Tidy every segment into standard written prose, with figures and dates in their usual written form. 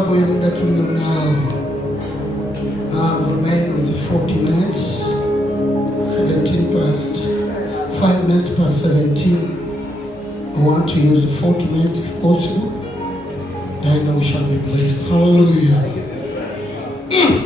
sababu ya muda tulionao, remain with 40 minutes, 5 minutes past 17. I want to use the 40 minutes if possible. Then we shall be blessed. Hallelujah. Hallelujah.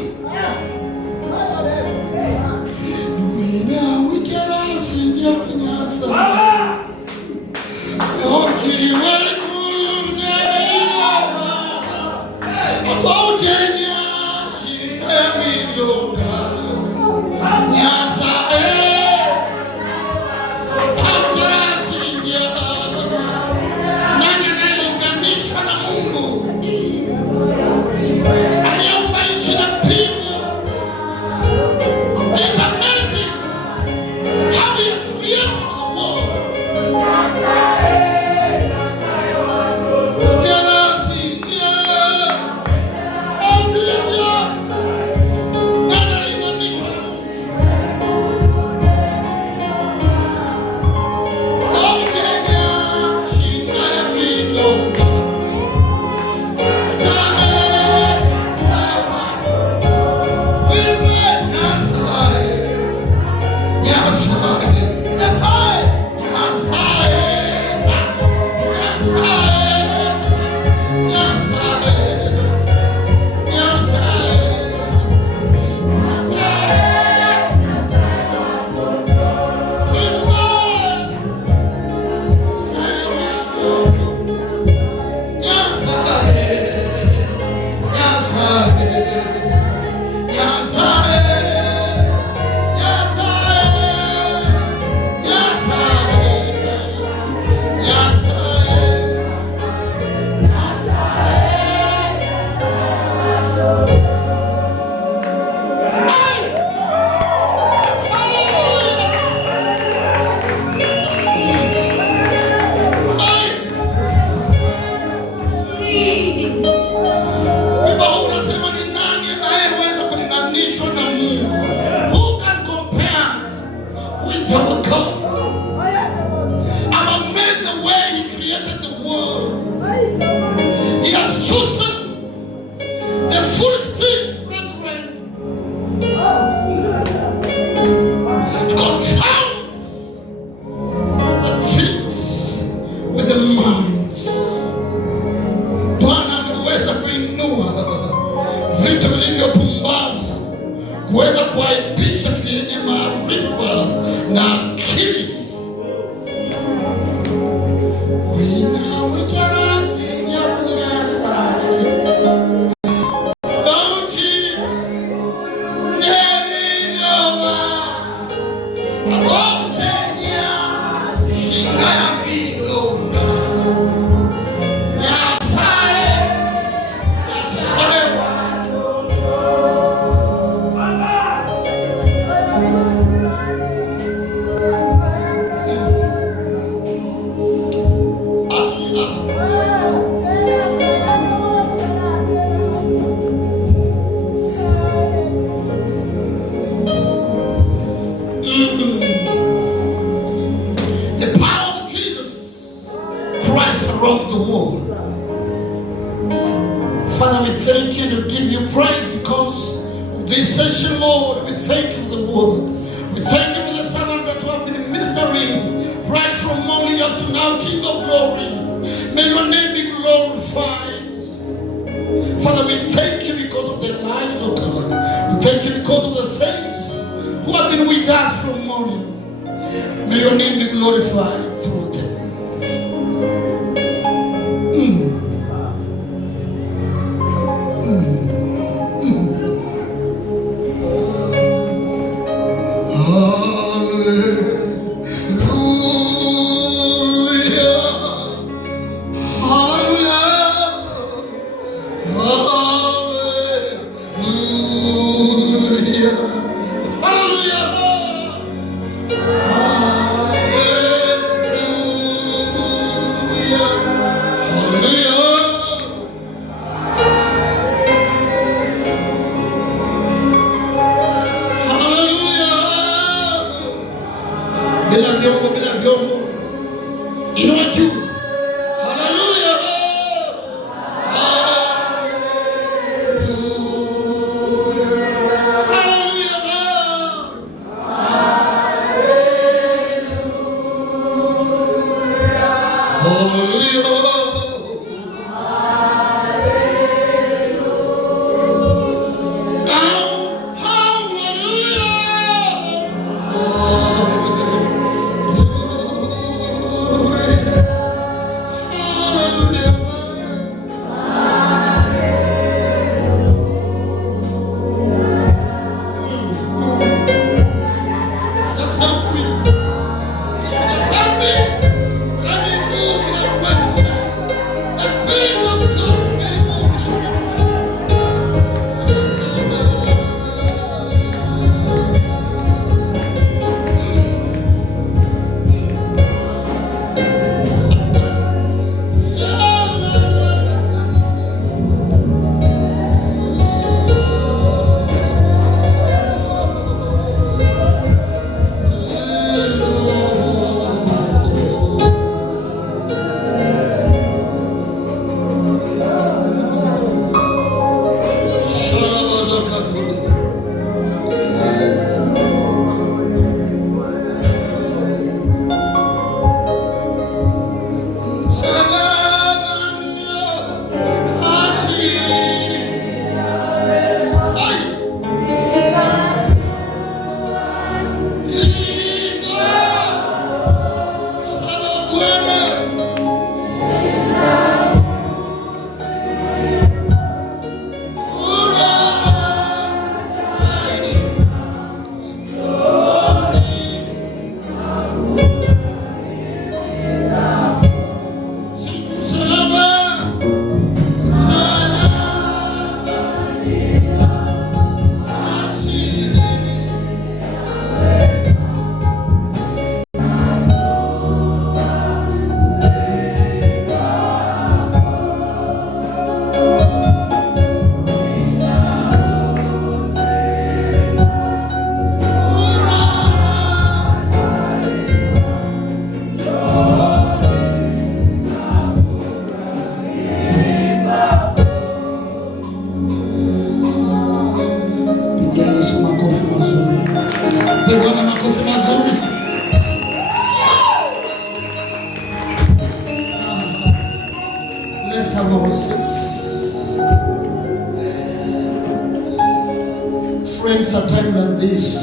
Friends, a time like this, I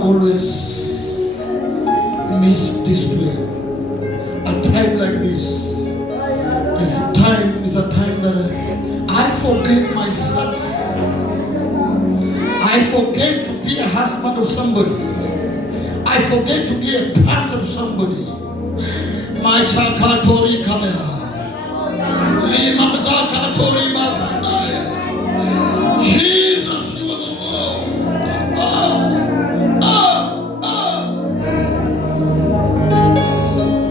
always miss display. A time like this is a time that I forget myself. I forget to be a husband of somebody. I forget to be a pastor of somebody. My shakatori kaya, lima zakatori basandaya. Jesus, you are the Lord.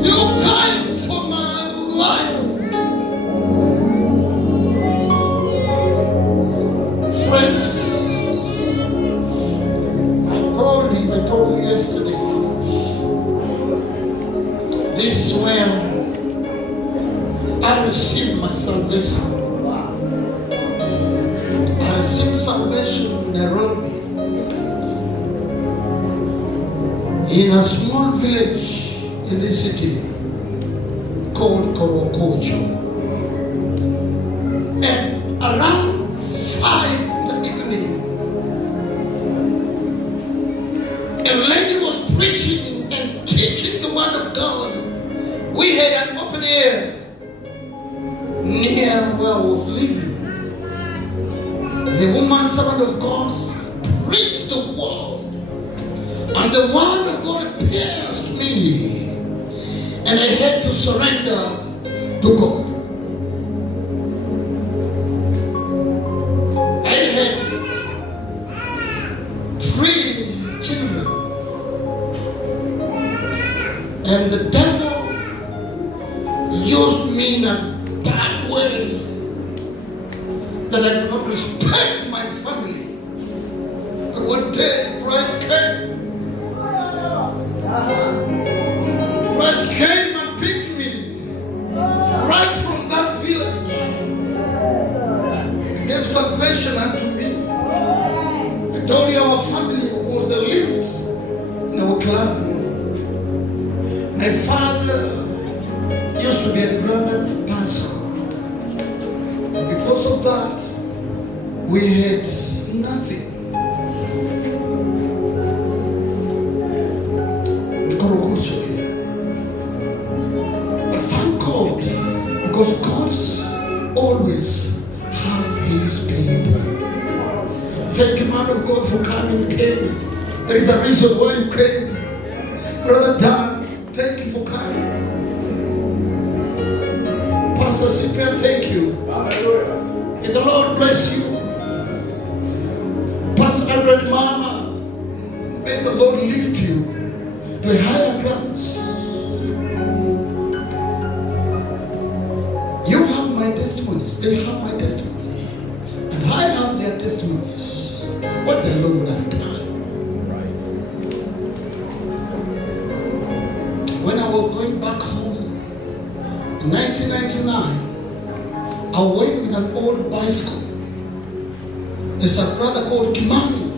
You came for my life. Friends, I told you yesterday, this is where I received my salvation. I received salvation in Nairobi, in a small village in this city called Korokocho. And around 5 in the evening, a lady was preaching and teaching the word of God. We had an open air near where I was living. The woman servant of God preached the word, and the word of God pierced me, and I had to surrender to God. I had 3 children, and the devil used me in a bad way, that I could not respect my family. But one day Christ came. Christ came and picked me right from that village. He gave salvation unto me. I told you our family was the least in our clan. My father used to be a learned person. Because of that, we had nothing. But thank God, because God always have his people. Thank you, man of God, for coming. Came. There is a reason why you came. Brother Dan, thank you for coming. Pastor Cyprian, thank you. Hallelujah. May the Lord bless you. Pastor Albert Mama, may the Lord lift you to a higher grounds. You have my testimonies. They have my testimony. And I have their testimonies. What the Lord has done. When I was going back home in 1999, I went with an old bicycle. There's a brother called Kimani.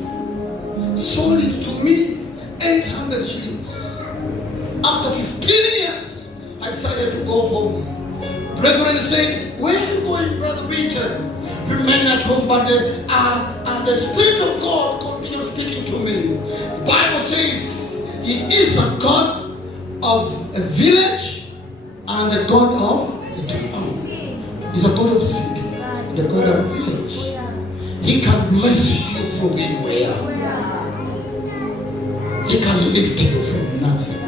Sold it to me, 800 shillings. After 15 years, I decided to go home. Brethren said, where are you going, Brother Richard? Remain at home, but the Spirit of God continued speaking to me. The Bible says he is a God of a village and a God of a town. He's a God of city, the God of village. He can bless you from anywhere. He can lift you from nothing.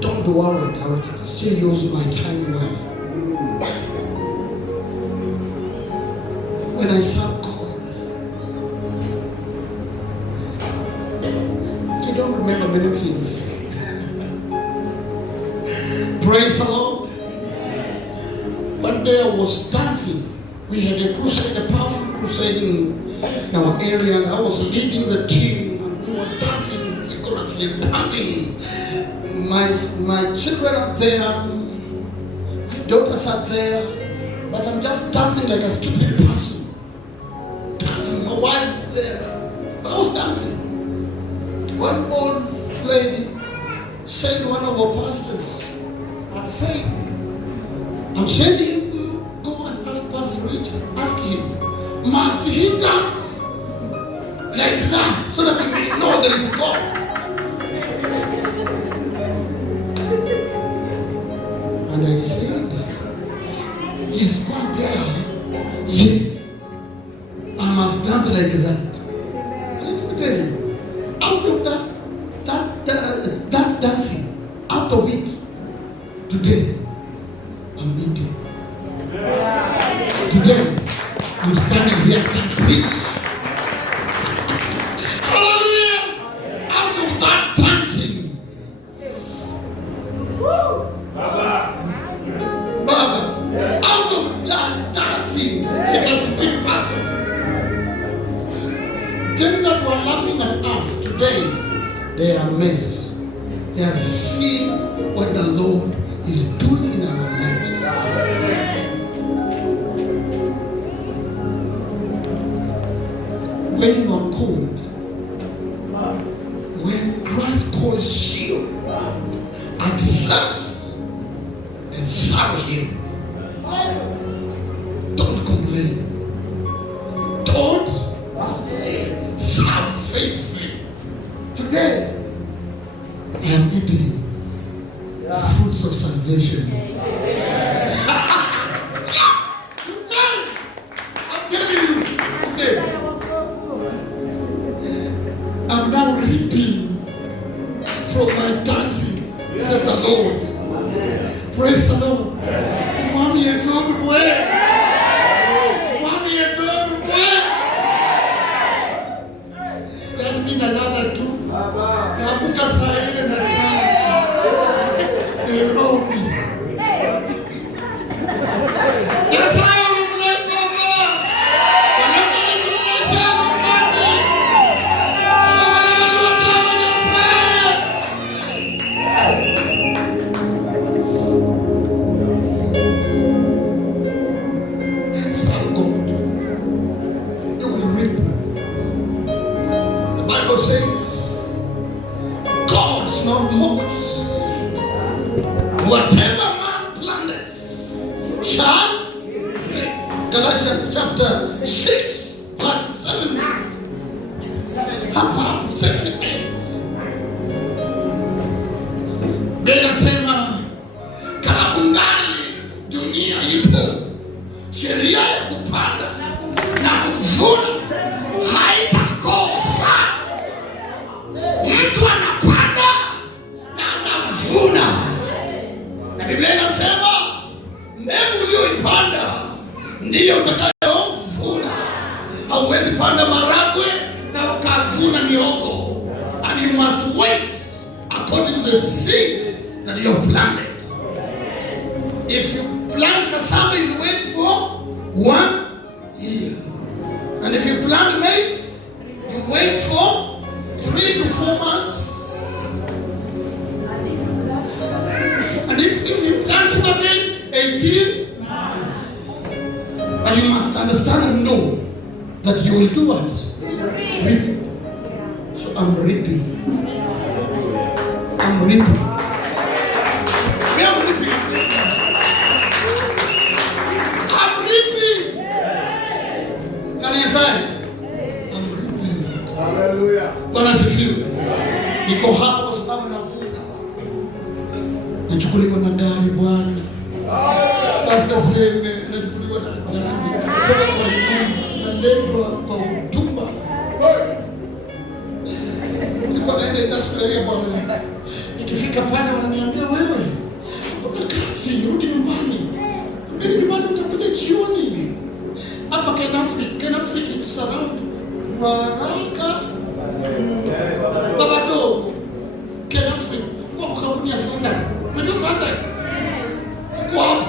Don't worry, I will still use my time well. When I serve God, I don't remember many things. Praise the Lord. One day I was dancing. We had a crusade, a powerful crusade in our area, and I was leading the team. And we were dancing, vigorously dancing. My children are there, my daughters are there, but I'm just dancing like a stupid person. Dancing, my wife is there, but I was dancing. One old lady said, one of our pastors, I'm sending you to go and ask Pastor Richard, ask him, must he dance like that so that we may know there is God? And I said, yes, God there. Yes, I must dance like that. Let me tell you, out of that dancing, out of it, today, I'm eating. Today, I'm standing here and preach. Hallelujah! Out of that dancing. Baba, out of that dancing, like a stupid person. Them that were laughing at us today, they are amazed. They are seeing what the Lord is doing in our lives. When you are called, when Christ calls you, accept and serve Him. Don't complain. Don't complain. Serve faithfully. Today, I am eating the fruits of salvation. I'm telling you, today, I'm now reaping from my dancing. Praise the Lord. Praise the Lord. Mommy, it's everywhere. Mommy, it's everywhere. Then in another two. Nabuka saa ile na Nairobi. Yes, I will bless Mama. Galatians chapter 6 verse 7. Hapa 7:8. Biblia inasema kama kungali dunia ipo, sheria ya kupanda na kuvuna haitakosa. Mtu anapanda na anavuna. Na Biblia inasema mbegu uliyoipanda ndiyo utakayovuna. Hauwezi panda maragwe na ukavuna mihogo. And you must wait according to the seed that you have planted. If you plant cassava, you wait for 1 year. And if you plant maize, you wait for 3 to 4 months. And if you plant sugarcane, 18 months. And you must understand and know that you will do what? Reap. So I'm reaping. I'm reaping. I'm reaping. Can you say? I'm reaping. Hallelujah. Bwana asifiwe. Niko hapa kwa sababu nachukuliwa na gari Bwana. Basta sema nachukuliwa na gari. Kutoka kwa nyumba, nalengwa kwa utumba. Niko naenda industry Bwana. Nikifika pale wananiambia wewe, una kazi, rudi nyumbani. Rudi nyumbani utakuja jioni. Hapa Kenya Africa is around Baraka. Baba dogo. Kenya Africa kwa kampuni ya Sunday. Unajua Sunday? Kwa hapa.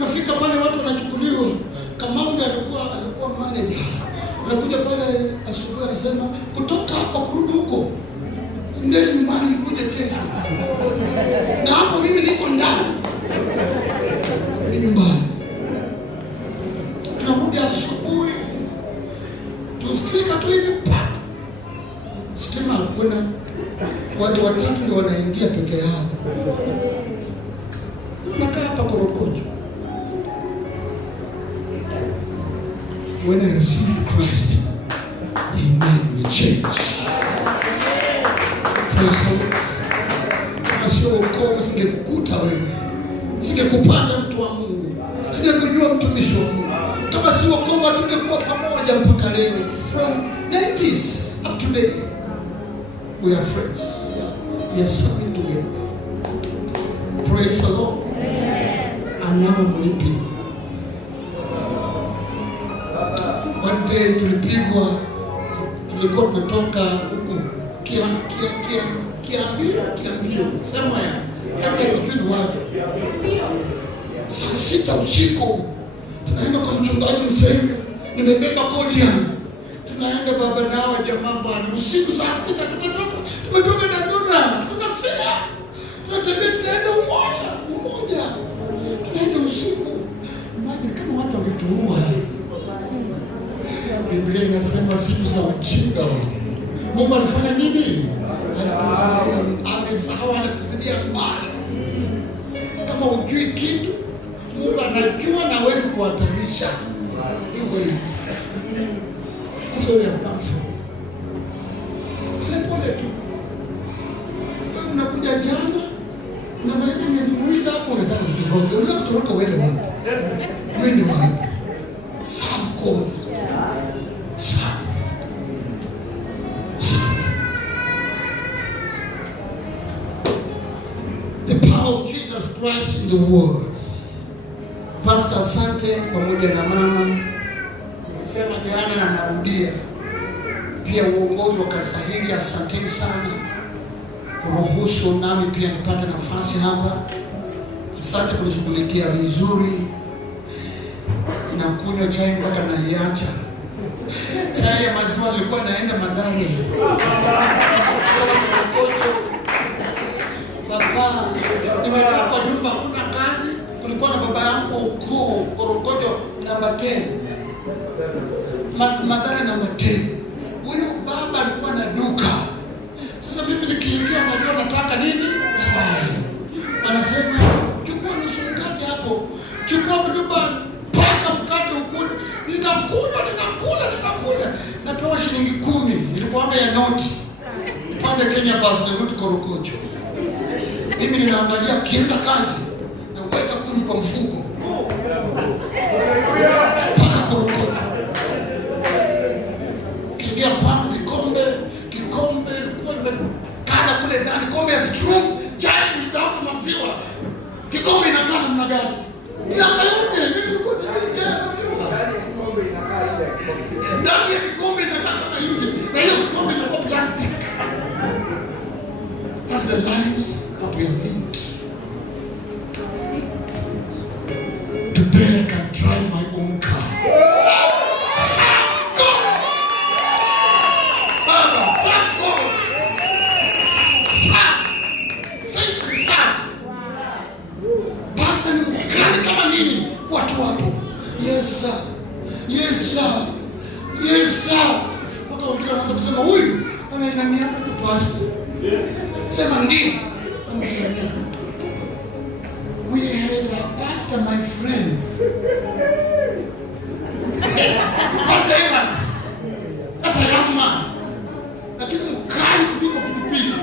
Nafika pale watu wanachukuliwa. Kamanda alikuwa manager. Unakuja pale asubuhi anasema kutoka hapa kurudi huko. Ndeni nyumbani mkuje kesho. Na hapo mimi niko ndani. Ni nyumbani. Tunarudi asubuhi. Tufika tu hivi pa. Stima hakuna. Watu watatu ndio wanaingia peke yao. Nakaa hapa Korokocho. When I received Christ, He made me change. Kama sio wokovu singekukuta wewe. Singekupata mtu wa Mungu. Singekujua mtumishi wa Mungu. Kama sio wokovu hatungekuwa pamoja mpaka leo. From 90s up to today, we are friends. We are serving together. Praise the Lord. And now I'm reaping. One day tulikuwa tumetoka huko Kiambio somewhere. Hata isipindi watu. Saa 6 usiku tunaenda kwa mchungaji mzee. Nimebeba kodi yangu. Tunaenda baba nao jamaa bwana. Usiku saa 6 tumetoka na dora. Tunafia. Tunatembea tunaenda umoja. Tunaenda usiku. Imagine kama watu wangetuua. Biblia inasema siku za ujinga. Mungu alifanya nini? Amesahau anakuzidia mbali. Kama hujui kitu, Mungu anajua na hawezi kuhatarisha. Hivyo. Sio ya kanisa. Pole tu. Wewe unakuja jana, unamaliza miezi miwili hapo unataka kutoroka. Unatoroka wewe wapi? Wewe wapi? Serve God. Of Jesus Christ in the world. Pastor asante pamoja na mama. Sema jana na narudia. Pia uongozi wa kanisa hili asanteni sana. Kuruhusu nami pia nipate nafasi hapa. Asante kunishughulikia vizuri. Nakunywa chai mpaka naiacha. Chai ya maziwa nilikuwa naenda Madhari. Baba, nimekaa kwa nyumba kuna kazi, kulikuwa na baba yangu ukoo, Korokojo namba 10. Madhari namba 10. Huyu baba alikuwa na duka. Sasa mimi nikiingia najua nataka nini? Chai. Anasema, chukua nusu mkate hapo. Chukua mduba, paka mkate ukuni. ninakula. Napewa shilingi 10. Ilikuwa ya noti. Pande Kenya bus nirudi Korokocho. Mimi ninaangalia kienda kazi na uweka 10 kwa mfuko. Paka Korokocho. Kiingia pande kikombe ilikuwa kana kule ndani, kombe strong, chai without maziwa. Kikombe inakaa namna gani? Miaka yote mimi nilikuwa sipendi chai maziwa. Ndani ya kikombe inakaa kama hivi. Na hiyo kikombe ilikuwa plastic. That's the lives that we have lived. Today I can drive my own car. Watu wapo. Yes sir. Waka wengine wanaanza kusema huyu anainamia tu pastor. Sema ndio. We had a pastor, my friend. Pastor Evans. That's a young man. Lakini mkali kuliko pilipili.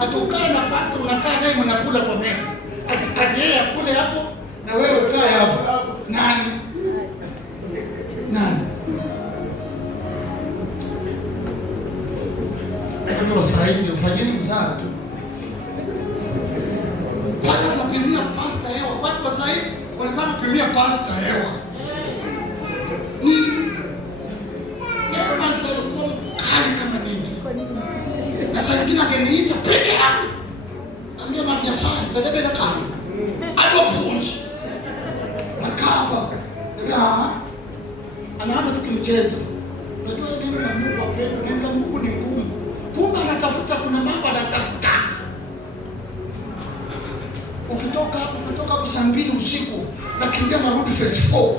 Atokaa na pastor, unakaa naye mnakula kwa meza. Ati yeye akule hapo na wewe ukae hapo. Nani? Ndio saizi ufanyeni mzaa tu. Watu wanapimia pasta hewa. Watu wa sasa wanataka kupimia pasta hewa. Ni kama sasa kwa kali kama nini? Na sasa wengine angeniita peke yangu. Ambia Maria sana, bebe na kama. Adopunji. Na kaba. Anaanza tukimchezo. Unajua neno la Mungu wapendwa, neno la Mungu ni ngumu. Kumbe anatafuta, kuna mambo anatafuta. Ukitoka hapo saa 2 usiku, nakimbia narudi phase 4.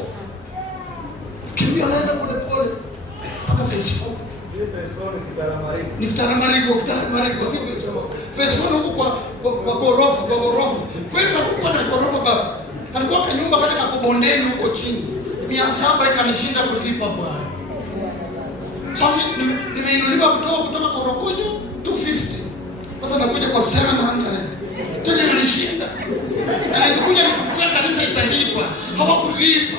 Kimbia naenda pole mpaka phase 4. Ni Kitaramariko. Phase 4 huko kwa gorofa. Kwa hivyo hakuwa na gorofa baba. Alikuwa kwa nyumba katika kubondeni huko chini. 700 ikanishinda kulipa bwana. Sasa nimeinuliwa kutoka Korokocho 250. Sasa nakuja kwa 700. Tena nilishinda. Na nilikuja nikufunga kanisa italipa. Hawakulipa.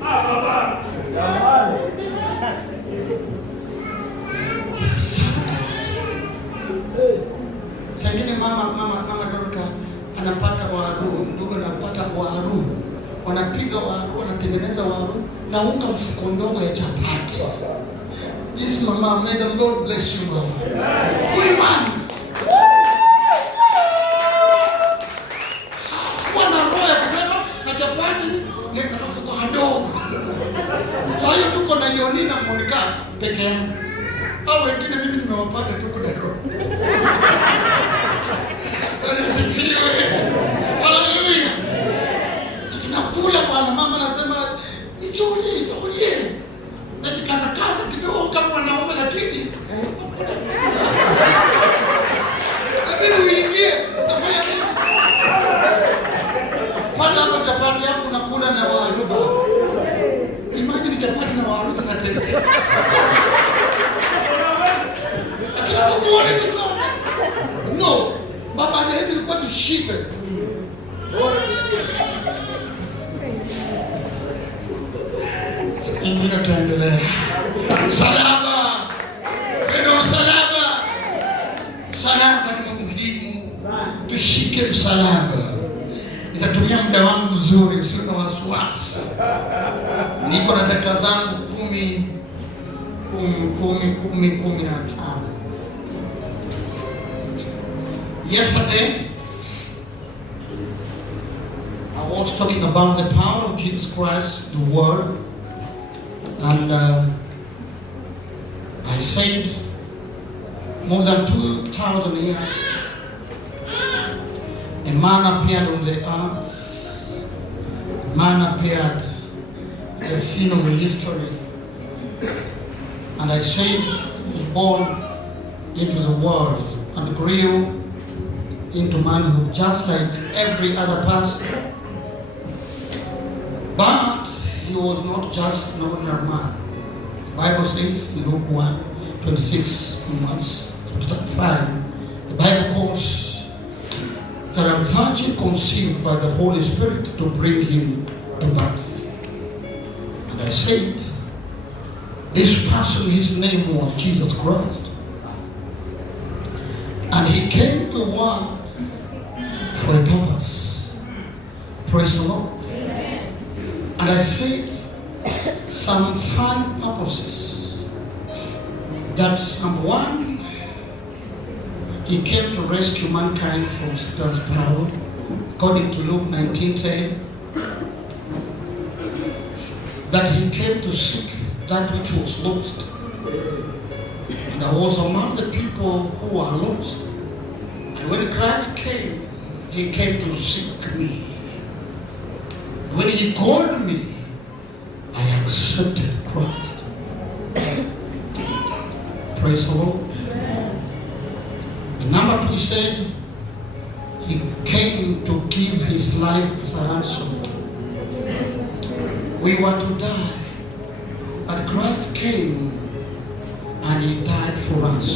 Baba. Jamani. Sangine mama Dorka anapata waru, ndugu anapata waru. Wanapiga waru, wanatengeneza waru na unga mfuko ndogo ya chapati. This mama, may the Lord bless you mama. Amen. Wana roho ya kusema na chapati ni mfuko hadogo. Sasa hiyo tuko na Yoni na Monica peke yao. Hao wengine mimi nimewapata tu kwa roho. Hallelujah. Tunakula bwana, mama anasema ichulie. Na kikaza kidogo kama wanaume lakini. Hebu uingie, tafanya nini? Pata hapo chapati yako unakula na waru. Imagine chapati na waru zinateseka. No, baba anaenda ilikuwa tushibe. Ingine tuendelee. Salama. Ndio salama. Salama ni muhimu. Tushike msalaba. Nitatumia muda wangu mzuri, msio na wasiwasi. Niko na dakika zangu 15. Yesterday, I was talking about the power of Jesus Christ, the Word, and I said more than 2,000 years, a man appeared on the earth, a man appeared at the scene of the history, and I said he was born into the world and grew into manhood just like every other person. But he was not just an ordinary man. The Bible says in Luke 1:26 onwards to 35, the Bible calls that a virgin conceived by the Holy Spirit to bring him to birth. And I said, this person, his name was Jesus Christ. And he came to the world for a purpose. Praise the Lord. Amen. And I said some 5 purposes. That's number 1, he came to rescue mankind from Satan's power, according to Luke 19:10. That he came to seek that which was lost. And I was among the people who are lost. And when Christ came, he came to seek me. When he called me, I accepted Christ. Praise the Lord. And number 2, he said, he came to give his life as a ransom. We were to die, but Christ came and he died for us.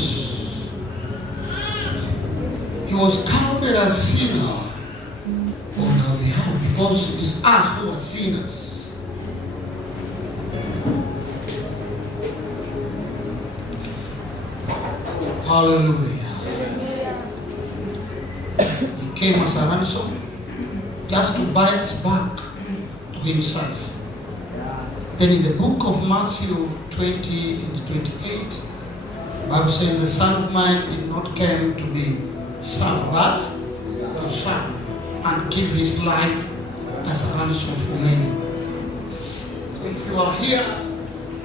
He was counted as sinner on our behalf because it is us who are sinners. Hallelujah. He came as a ransom just to buy us back to himself. Then in the book of Matthew 20 and 28, the Bible says the Son of Man did not come to be served, but to serve and give his life as a ransom for many. So if you are here,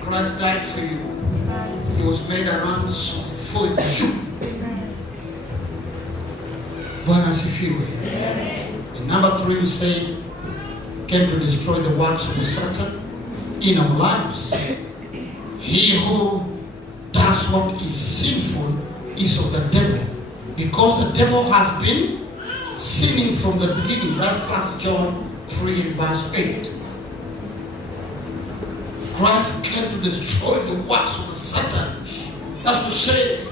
Christ died for you. He was made a ransom for you. Bwana asifiwe. And number 3, we say, came to destroy the works of the Satan in our lives. He who does what is sinful is of the devil, because the devil has been sinning from the beginning. That's 1 John 3 and verse 8. Christ came to destroy the works of the Satan. That's to say,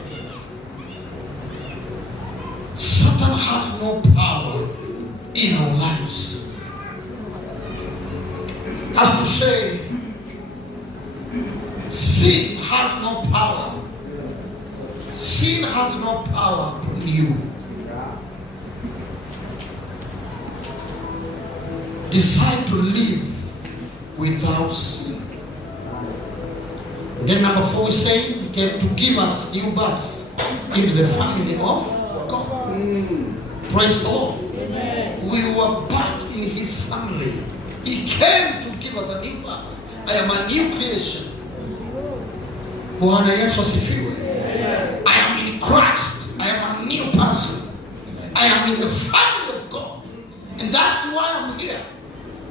Satan has no power in our lives. That's to say, sin has no power. Sin has no power on you. Decide to live without sin. And then number 4, we say, he came to give us new birth into the family of God. Praise the Lord. Amen. We were birthed in his family. He came to give us a new birth. I am a new creation. Bwana Yesu asifiwe. I am in Christ. I am a new person. I am in the family of God. And that's why I'm here.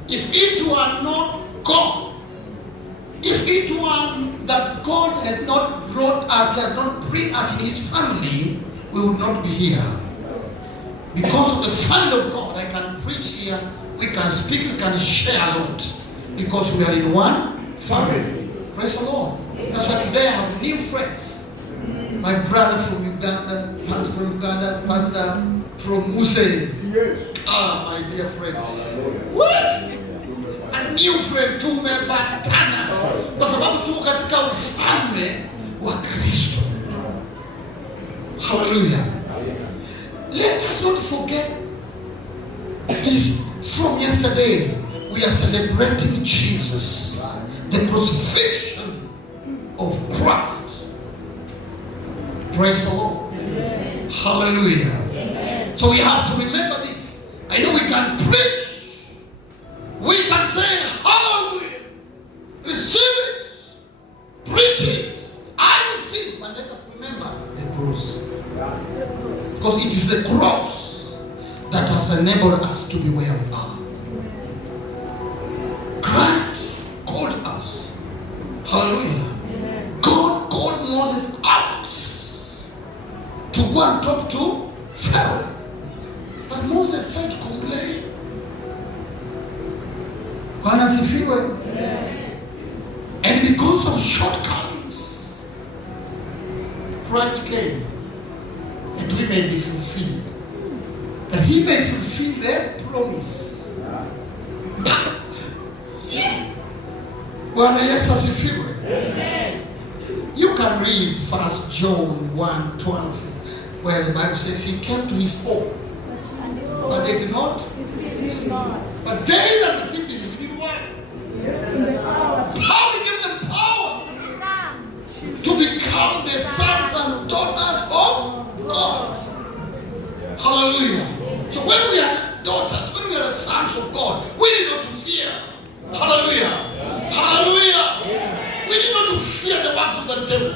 If it were not God, if it were that God had not brought us, had not bring us in his family, we would not be here. Because of the family of God, I can preach here, we can speak, we can share a lot. Because we are in one family. Praise the Lord. That's why today I have new friends. My brother from Uganda, pastor from Uganda, pastor from Muse. Yes. Ah, my dear friend. What? A new friend tumepatana. Kwa sababu tuko katika ufalme wa Kristo. Hallelujah. Let us not forget this from yesterday. We are celebrating Jesus, the crucifixion of Christ. Praise the Lord. Amen. Hallelujah. Amen. So we have to remember this. I know we can preach. We can say hallelujah. Receive it. Preach it. I receive. But let us remember the cross. Because it is the cross that has enabled us to be where we are. Christ called us. Hallelujah. Amen. God called Moses out to go and talk to Pharaoh. But Moses tried to complain. Bwana sifiwe. And because of shortcomings, Christ came that we may be fulfilled. That he may fulfill their promise. Bwana Yesu asifiwe. You can read 1 John 1:12, where the Bible says he came to his own, but they did not. But they that received him, he did what? How he gave them power to become the sons and daughters of God. Hallelujah. So when we are the daughters, when we are the sons of God, we need not to fear. Hallelujah. Hallelujah. We need not to fear the works of the devil,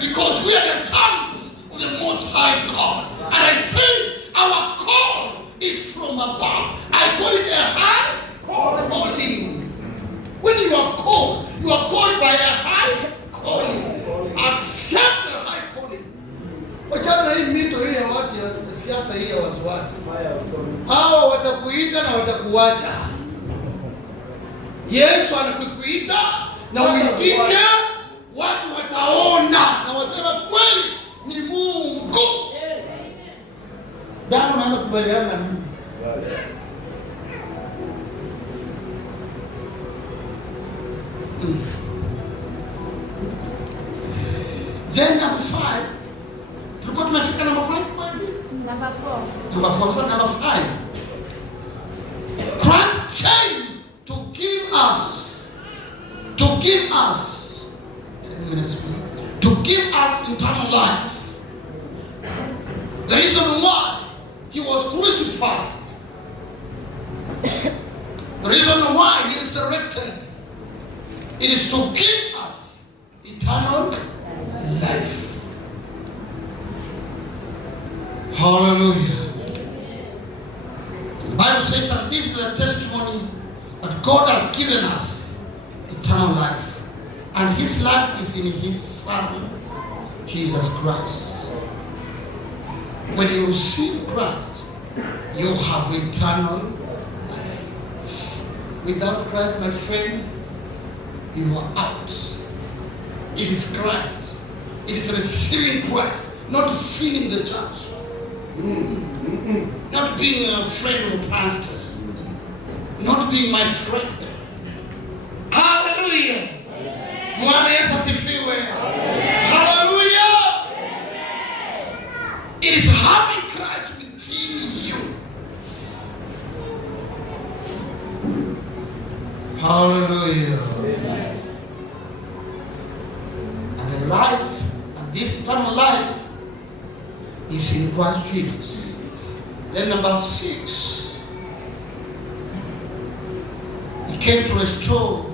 because we are the sons of the Most High God. And I say our call is from above. I call it a high calling. When you are called by a high calling. Accept the high calling. Wachana na hii mito hii ya watu ya siasa hii ya wasiwasi. Hao watakuita na watakuacha. Yesu anakuita na uitike, watu wataona na wasema kweli ni Mungu. Damu naanza kubaliana na mimi. Then number 5. Tulikuwa tumefika number 5 kwani? Number 4. Number 4, so number 5. Christ came to give us 10 minutes, to give us eternal life. The reason why he was crucified, the reason why he resurrected, it is to give us eternal life. Hallelujah. The Bible says that this is a testimony that God has given us eternal life. And his life is in his Son, Jesus Christ. When you receive Christ, you have eternal life. Without Christ, my friend, you are out. It is Christ. It is receiving Christ, not feeling the church. Not being a friend of a pastor. Not being my friend. Hallelujah. Bwana Yesu asifiwe. Hallelujah. It is having Christ within you. Hallelujah. And the life, and this eternal life, is in Christ Jesus. Then number 6, he came to restore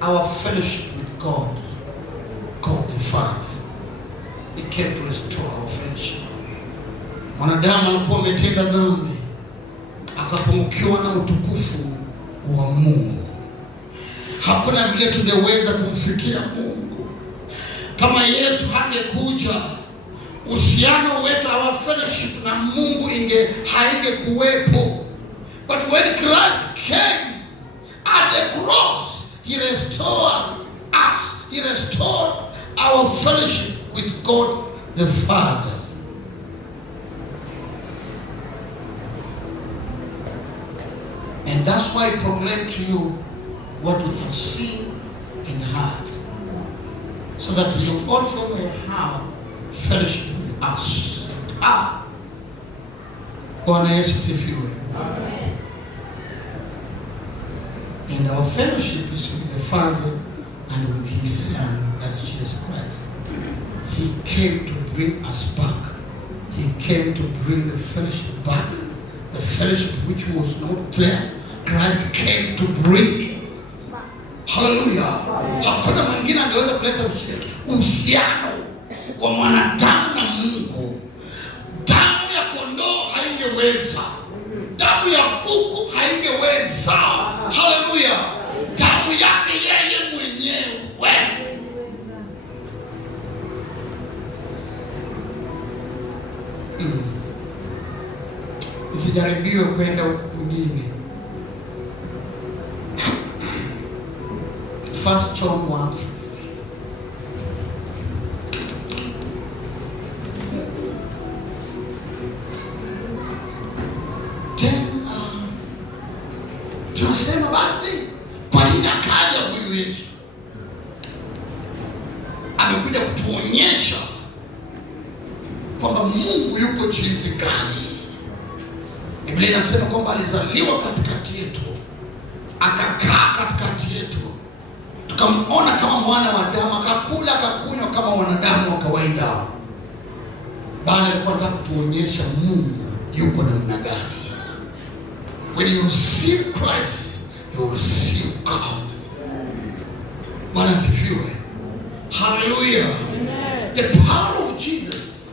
our fellowship with God, God the Father. He came to restore our fellowship. Mwanadamu alikuwa ametenda dhambi, akapungukiwa na utukufu wa Mungu. Hakuna vile tungeweza kumfikia Mungu kama Yesu hangekuja. Uhusiano wetu, our fellowship na Mungu haingekuwepo. But when Christ came at the cross, he restored us. He restored our fellowship with God the Father. And that's why I proclaim to you what we have seen and heard, so that you also may have fellowship with us. Bwana Yesu asifiwe. And our fellowship is with the Father and with his Son, that's Jesus Christ. He came to bring us back. He came to bring the fellowship back. The fellowship which was not there, Christ came to bring it. Hallelujah. Hakuna mwingine angeweza kuleta uhusiano wa mwanadamu na Mungu. Damu ya kondoo haingeweza. Damu ya kuku haingeweza. Hallelujah. Damu yake yeye mwenyewe. Usijaribiwe kwenda kwingine. 1 John 1. Tunasema basi kwa nini akaja huyu Yesu? Amekuja kutuonyesha kwamba Mungu yuko jinsi gani. Biblia inasema kwamba alizaliwa katikati yetu, akakaa katikati yetu, tukamwona kama mwana wa Adamu, akakula akakunywa kama wanadamu wa kawaida. Bali alikuwa anataka kutuonyesha Mungu yuko namna gani. When you receive Christ, you receive God. Bwana asifiwe. Hallelujah. The power of Jesus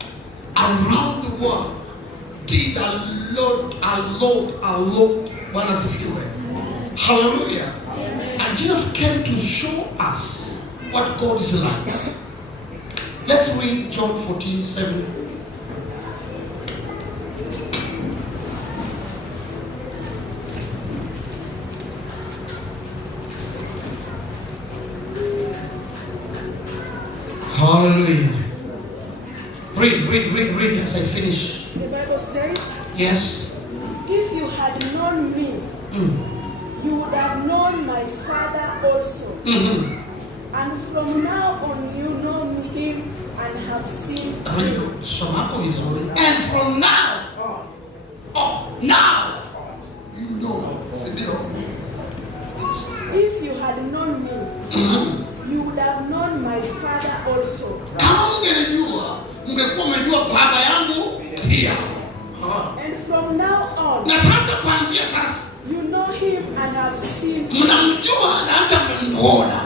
around the world did a lot. Bwana asifiwe. Hallelujah. And Jesus came to show us what God is like. Let's read John 14:7. Hallelujah. Read as I finish. The Bible says, yes, if you had known me, you would have known my Father also. And from now on you know him and have seen him. And from now now you know. If you had known me, you would have known my Father also. Kama ungelijua, ungekuwa umejua baba yangu pia. And from now on, na sasa kuanzia sasa, you know him and have seen him. Mnamjua na hata mmemuona.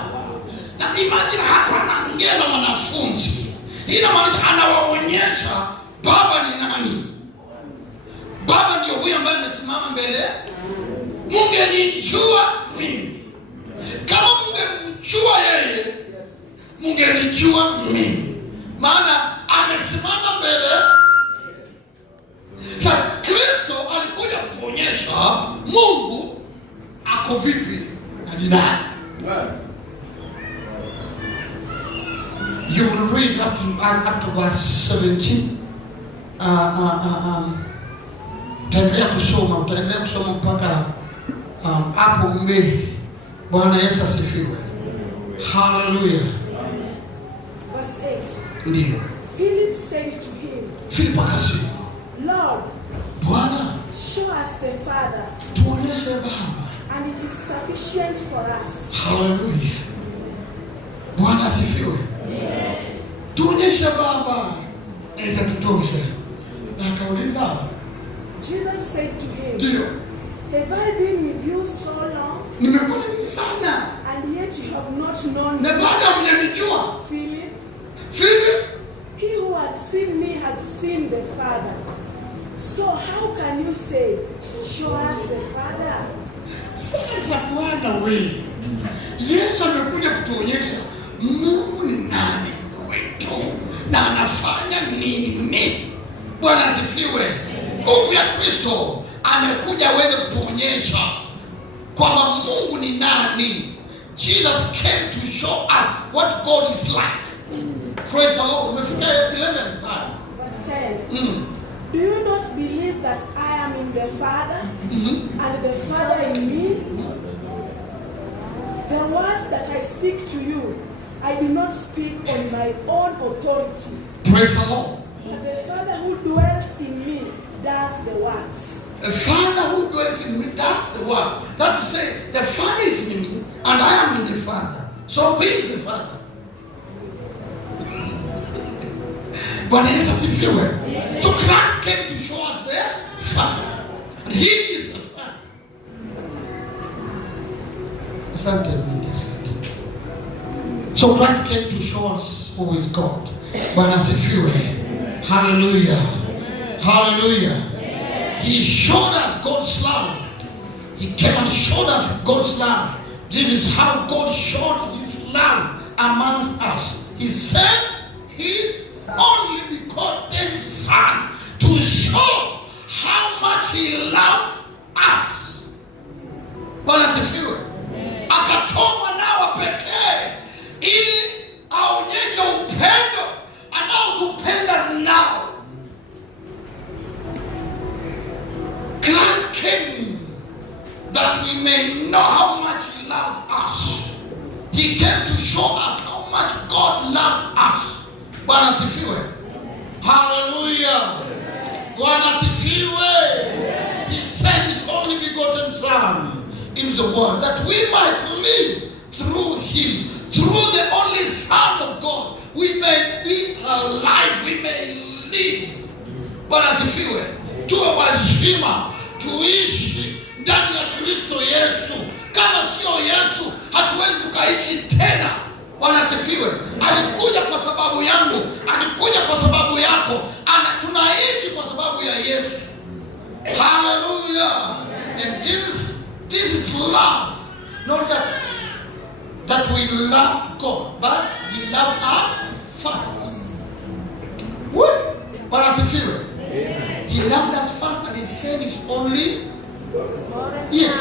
Na imagine hapa anaongea na wanafunzi. Ina maana anawaonyesha baba ni nani. Baba ndio huyo ambaye amesimama mbele. Mungenijua mimi. Kama mungemjua yeye, mungenijua mimi. Maana amesimama mbele. Sasa Kristo alikuja kutuonyesha Mungu ako vipi na ni nani. You will read up to verse 17. Utaendelea kusoma mpaka hapo mbele. Bwana Yesu asifiwe. Hallelujah. Verse 8. Ndio. Philip said to him, Philip akasema, Lord, Bwana, show us the Father, tuonyeshe Baba, and it is sufficient for us. Hallelujah. Bwana asifiwe. Tuonyeshe Baba, na itatutosha. Na akauliza, Jesus said to him, ndio, have I been with you so long, nimekuwa hivi sana, and yet you have not known na me? bado hamjanijua? Philip, Philip, he who has seen me has seen the Father. So how can you say, show us the Father? sasa Bwana wewe, Yesu amekuja kutuonyesha Mungu ni nani kwetu na anafanya nini. Bwana asifiwe. Nguvu ya Kristo amekuja wewe kutuonyesha kwamba Mungu ni nani. Jesus came to show us what God is like. Praise the Lord. Umefika 11. Verse 10. Do you not believe that I am in the Father, and the Father in me? The words that I speak to you, I do not speak on my own authority. Praise the Lord. But the Father who dwells in me does the works. The Father who dwells in me does the work. That to say, the Father is in me, and I am in the Father. So he is the Father. Bwana Yesu asifiwe. So Christ came to show us the Father, and he is the Father. Asante Mungu, asante. So Christ came to show us who is God. Bwana asifiwe. Hallelujah. Hallelujah. He showed us God's love. He came and showed us God's love. This is how God showed his love amongst us. He sent his only begotten Son to show how much he loves us. Bwana asifiwe. Akatoa mwanao pekee that we may know how much He loves us. He came to show us how much God loves us. Bwana sifiwe. Hallelujah. Bwana sifiwe. He sent His only begotten Son in the world that we might live through Him. Through the only Son of God, we may be alive, we may live. Bwana sifiwe. Tuwe wazima, tuishi ndani ya Kristo Yesu. Kama sio Yesu, hatuwezi tukaishi tena. Bwana sifiwe. Alikuja kwa sababu yangu, alikuja kwa sababu yako. Tunaishi kwa sababu ya Yesu. Hallelujah. And this is love. Not that we love God, but we love us first. Bwana sifiwe. He loved us first and He sent His only. Yes.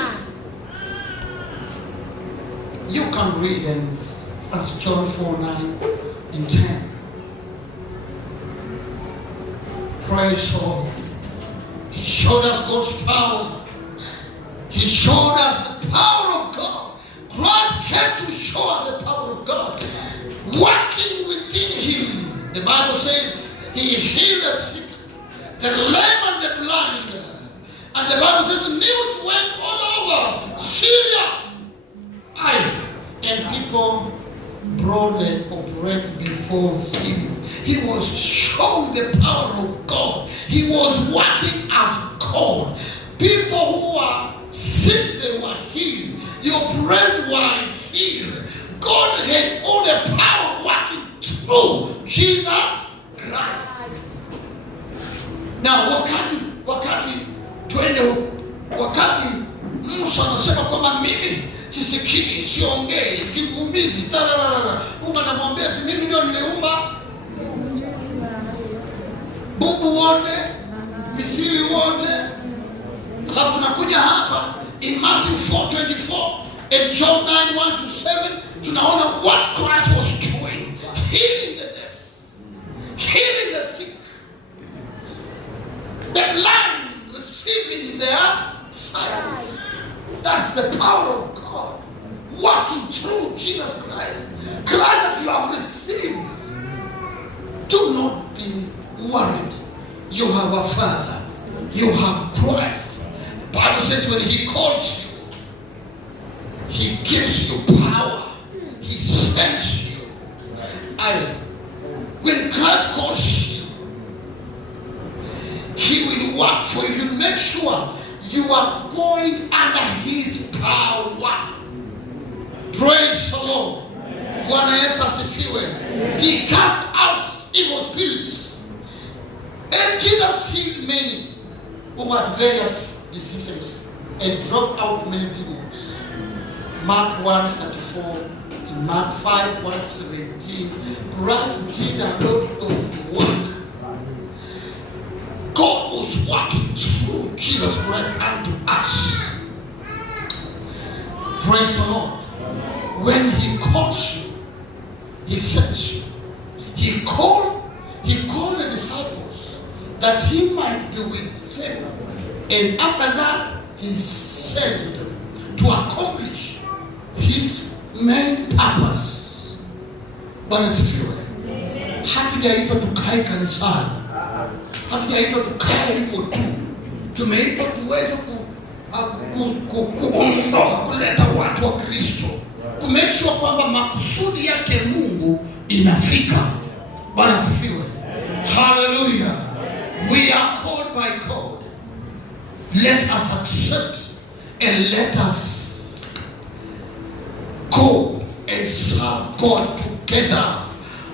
You can read in 1 John 4:9 and 10. Praise the Lord. He showed us God's power. He showed us the power of God. Christ came to show us the power of God working within Him. The Bible says He healed the sick, the lame and the blind. And the Bible says the news went all over Syria. And people brought the oppressed before Him. He was showing the power of God. He was working as God. People who are sick, they were healed. The oppressed were healed. God had all the power working through Jesus Christ. Now, wakati Musa anasema kwamba mimi sisikii, siongei, kivumizi, tararara. Mungu anamwambia si mimi ndio niliumba bubu wote, misiwi wote. Alafu tunakuja hapa in Matthew 4:24 and John 9:1-7, tunaona what Christ was doing, healing the deaf, healing the sick, the blind receiving their sight. That's the power of God working through Jesus Christ. Christ that you have received. Do not be worried. You have a Father. You have Christ. The Bible says when He calls you, He gives you power. He sends you. When Christ calls you, He will work for you. Make sure you are going under His power. Praise the Lord. Bwana Yesu asifiwe. He cast out evil spirits. And Jesus healed many who had various diseases and drove out many demons. Mark 1:34, Mark 5:1-17. Christ did a lot of work. God was working through Jesus Christ unto us. Praise the Lord. When He calls you, He sends you. He called the disciples that He might be with them. And after that, He sent them to accomplish His main purpose. Bwana sifiwe. Hatujaitwa tukae kanisani. Hatujaitwa tukae hivyo tu. Tumeitwa tuweze kuondoa, kuleta watu wa Kristo, ku make sure kwamba makusudi yake Mungu inafika. Bwana sifiwe. Hallelujah. We are called by God. Let us accept and let us go and serve God together.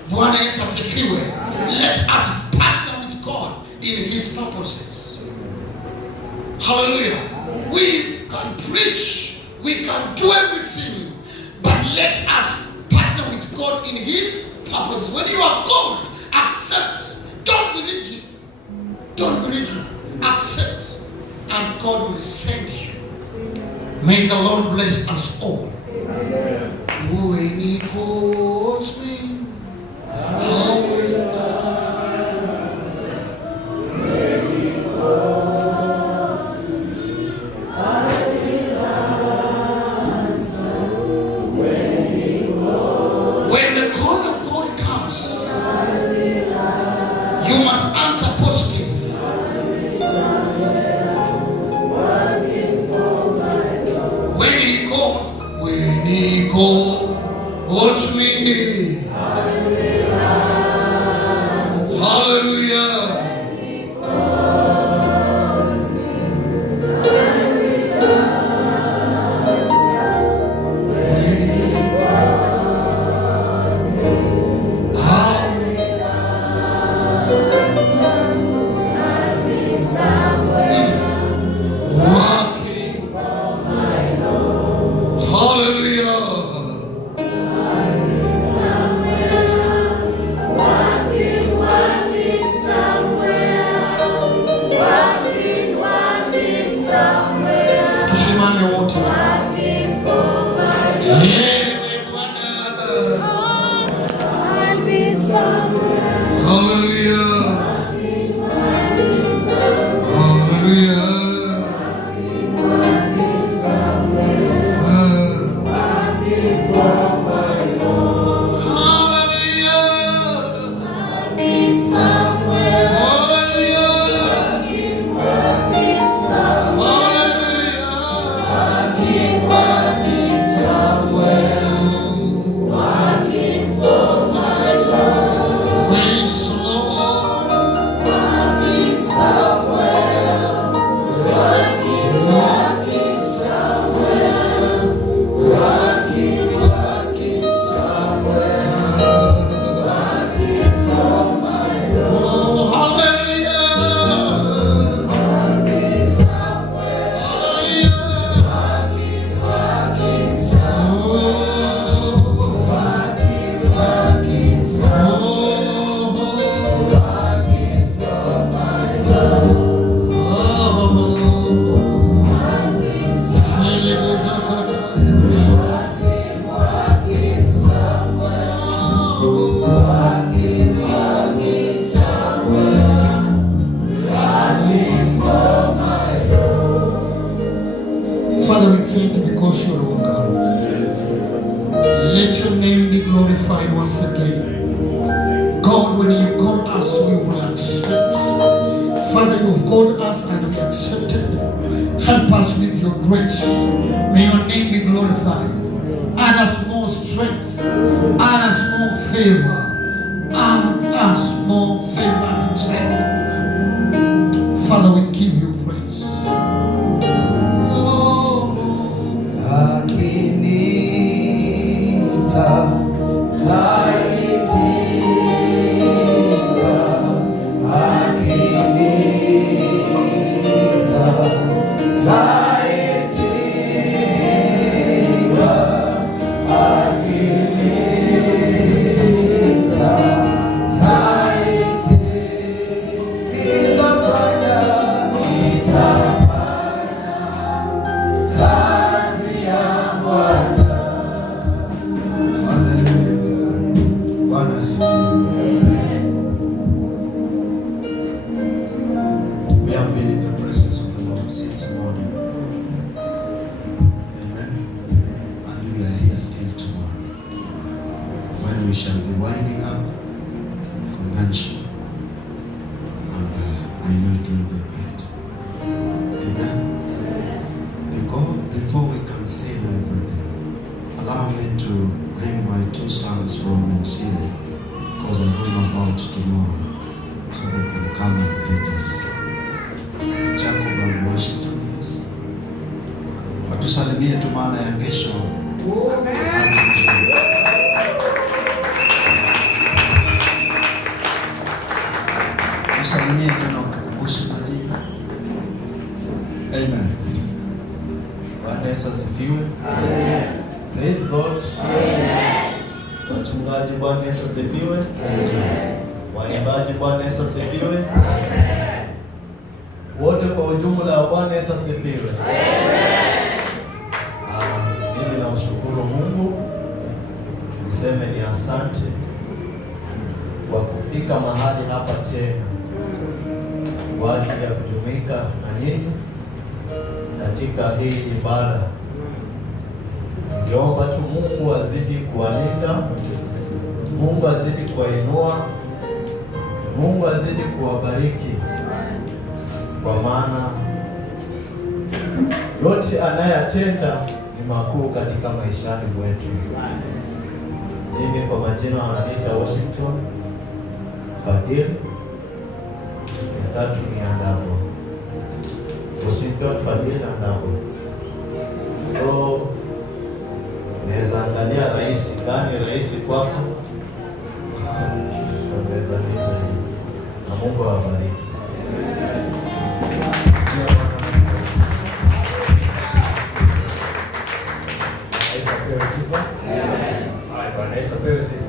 Bwana Yesu asifiwe. Let us partner with God in His purposes. Hallelujah. We can preach, we can do everything, but let us partner with God in His purposes. When you are called, accept. Don't believe it. Don't believe it. Accept, and God will send you. May the Lord bless us all. When He calls me, I will answer. When He calls me, I will answer. Father, we thank you because you are our God. Let your name be glorified once again. God, when you call us, we will accept. Father, you've called us and we accepted. Help us with your grace. May your name be glorified. Add us more strength. Add us more favor. Add us more favor and strength. Father, we give you praise. We shall be winding up convention, and I know it will be great. Amen. Before we consider everything, allow me to bring my two sons from New Zealand, because I'm going about tomorrow, so they can come and greet us. Jacob and Washington, watusalimie tu maana ya kesho. Salimia tena kukumbusha majina. Amen. Bwana Yesu asifiwe. Amen. Praise God. Amen. Wachungaji, Bwana Yesu asifiwe. Amen. Waimbaji, Bwana Yesu asifiwe. Amen. Wote kwa ujumla, Bwana Yesu asifiwe. Amen. Mimi namshukuru Mungu, niseme ni asante kwa kufika mahali hapa tena kwa ajili ya kujumuika na nyinyi katika hii ibada. Ningeomba tu Mungu azidi kuwalinda, Mungu azidi kuwainua, Mungu azidi kuwabariki, kwa maana yote anayatenda ni makuu katika maishani mwetu. Mimi kwa majina wananiita Washington Fadil, tatu ni Andabo. Washington Fadil Andabo. So naweza angalia rais gani rais kwako, naweza nita hivi, na Mungu awabariki.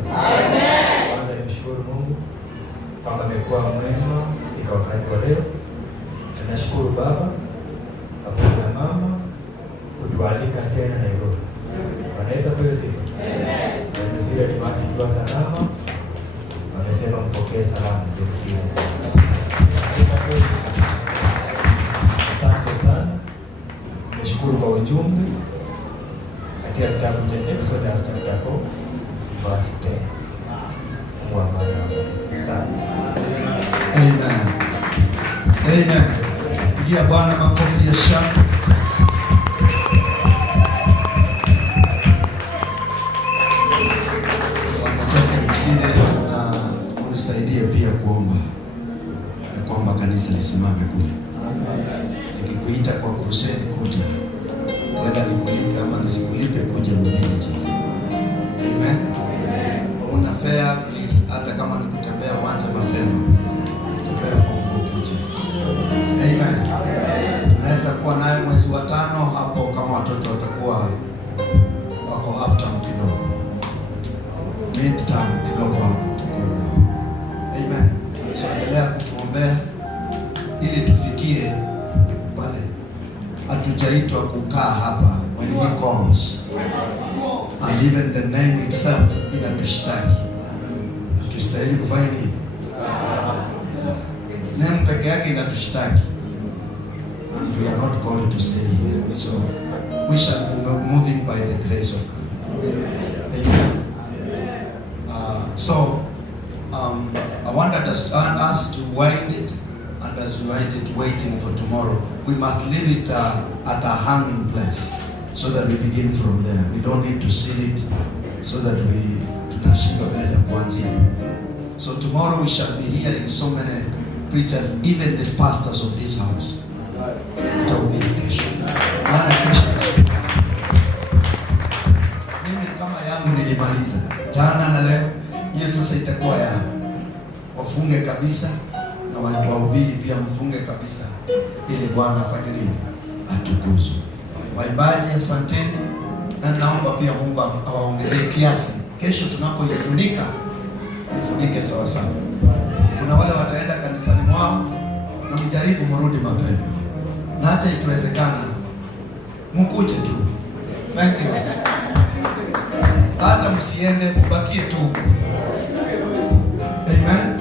Kwanza nimshukuru Mungu kwamba amekuwa mwema kwa wakati wa leo. Tunashukuru Baba pamoja na Mama kutualika tena Nairobi. Bwana Yesu apewe sifa. Amen. Sisi tulibaki kwa salama. Wamesema mpokee salamu zetu. Asante sana. Nashukuru kwa ujumbe katika kitabu cha Exodus chapter 4 verse 10. Mungu awabariki sana. Amen. Amen. Pigia Bwana makofi ya shangwe. Na unisaidie pia kuomba ya kwamba kanisa lisimame kule. Nikikuita kwa crusade kuja, whether nikulipe ama nisikulipe, kuja mwenyeji. Amen. Una fare please, hata kama nikutembea mwanzo mapema, tembea kwa kuja. Amen. Tunaweza kuwa naye mwezi wa 5 hapo, kama watoto watakuwa wako half term kidogo, mid term kidogo hapo. Amen. So endelea kutuombea ili tufikie pale. Hatujaitwa kukaa hapa when he calls. And even the name itself inatushtaki. Hatustahili kufanya nini? Name peke yake inatushtaki. And we are not called to stay here. So we shall be moving by the grace of God. Amen. I wanted us to wind it, and as we wind it, waiting for tomorrow, we must leave it at a hanging place so that we begin from there. We don't need to seal it so that we tunashika vile kuanzia. So tomorrow we shall be hearing so many preachers, even the pastors of this house. Mimi kama yangu nilimaliza jana na leo, hiyo sasa itakuwa ya wafunge kabisa, na wahubiri pia mfunge kabisa, ili Bwana afanye nini? Atukuzwe. Waimbaji asanteni, na naomba pia Mungu awaongezee kiasi. Kesho tunapoifunika, ifunike sawa sawa. Kuna wale wataenda kanisani mwao, na mjaribu mrudi mapema, na hata ikiwezekana mkuje tu. Thank you. Hata msiende, mbakie tu. Amen.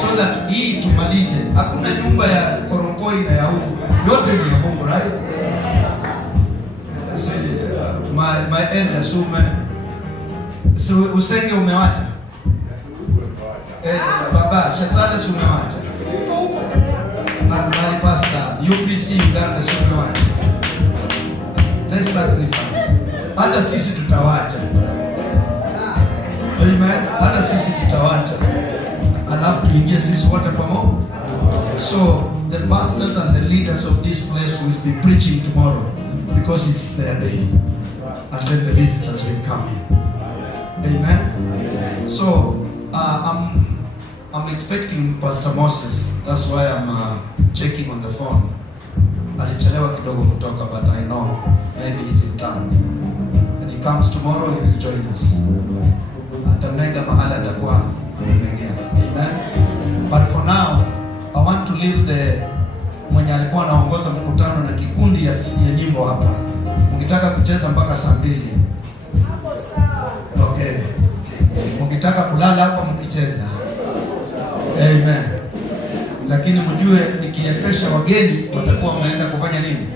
So that hii tumalize. Hakuna nyumba ya Koronkoi na ya huku. Yote ni ya Mungu, right? My elder so usenge umewacha. Baba, Shatale umewacha. My pastor, UPC Uganda umewacha. Let's sacrifice. Hata sisi tutawacha. Amen. Hata sisi tutawacha. Alafu tuingie sisi wote pamoja. So the pastors and the leaders of this place will be preaching tomorrow because it's their day. And then the visitors will come in. Amen. So I'm expecting Pastor Moses. That's why I'm checking on the phone. Alichelewa kidogo kutoka, but I know maybe he's in town. When he comes tomorrow, he will join us. Atamega mahali atakuwa amengea. Amen. But for now, I want to leave the mwenye alikuwa anaongoza mkutano na kikundi ya nyimbo hapa. Mkitaka kucheza mpaka saa 2. Hapo sawa. Okay. Mkitaka kulala hapa mkicheza. Amen. Lakini mjue nikiepesha wageni watakuwa wameenda kufanya nini?